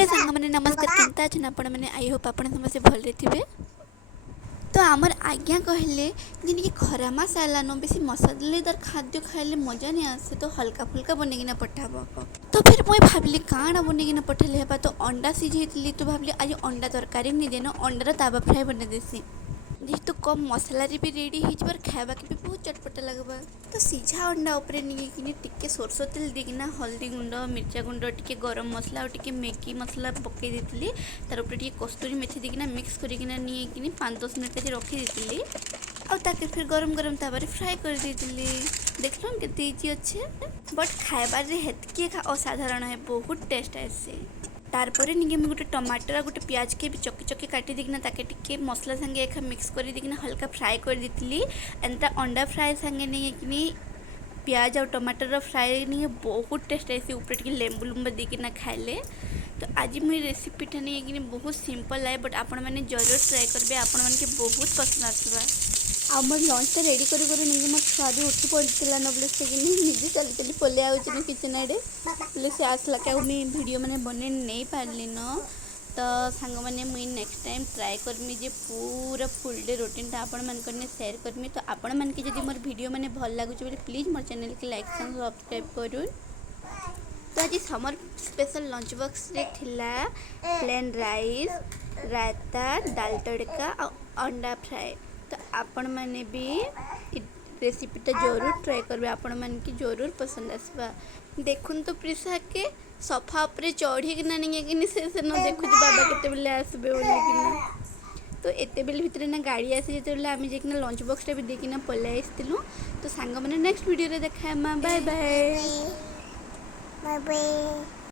Hello सांग मैंने नमस्कार केनता अच्छे आपण मैंने आई होप आपण समस्त भले थे। तो आमर आज्ञा कहले जिनकी खरा मास आलानो बेसी मसालेदार खाद्य खाइले मजा नहीं आसे तो हल्का फुल्का बनैकिना पठाब। तो फिर मुझे भाविली काଣା बनैकिना पठेले हेबा तो अंडा सिझेइली तो भाविली आज अंडा तरकारी नहीं देन अंडार तावा फ्राए बना देसी जेहेतु कम मसलारे भी रेडी हो खावा के भी बहुत चटपटा लगवा। तो सीझा अंडा उपरे नहीं टिके सोरस तेल देकिना हल्दी गुंड मिर्चा गुंड टिके गरम मसला और टिके मैगी मसला पकई देती तार उपरे टिके कस्तूरी मेथी देकिना मिक्स करिकिना नहीं 5-10 मिनट तक रखी देती आके फिर गरम गरम तावारे फ्राए कर देती। देखल केते इजी अच्छे बट खाइबार हेतकी असाधारण है बहुत टेस्ट आसे। तारपर निके मुझे गोटे टमाटर और गोटे प्याज के भी चकी चकी काटी देकिना ताके टिके मसला संगे एखा मिक्स कर देकिना हल्का फ्राए कर देती एंता अंडा फ्राए संगे नहीं कि प्याज और टमाटर फ्राए नहीं बहुत टेस्ट आसी ऊपर टिके लेंबू लुम्बा देकिना खाइले। तो आज मुझे रेसिपीटा नहीं कि बहुत सिंपल है बट आपण मैंने जरूर ट्राए करेंगे आपण मन के बहुत पसंद आसवा। आ मोर लंचटा रेडी करी नहीं मोर छुआ भी उठी पड़ा न बोले से निजे चली चली पलि आउन किचन आड़े बोले से आसला क्या मुझे वीडियो मैंने बन नहीं पार्ली न। तो सांग मैंने मुझे नेक्स्ट टाइम ट्राए करमी जे पूरा फुल डे रूटीन आपण मान सेयार करमी। तो आपण मान के जब मोर वीडियो मैंने भल लगुच बोले प्लीज मोर चैनल के लाइक सब्सक्राइब करूँ। तो आज समर स्पेशल लंच बॉक्स रे थिला प्लेन राइस रायता दाल तड़का और अंडा फ्राए। तो आपण मैंने भी रेसिपीटा जरूर ट्राए करेंगे आपण मन की जरूर पसंद आसवा। देखुन तो प्रिसा के सफा उपरे चढ़ीकिना नहीं कि से न देखु बाबा केते बेले आसबे बोलिकिना। तो एते बेले भितर ना गाड़ी आसी जो आम जाकिना लंच बॉक्सटा भी देकिना पलि आसलु। तो सांग मैंने नेक्स्ट वीडियो रे देखा बाय बाय बाय बाय।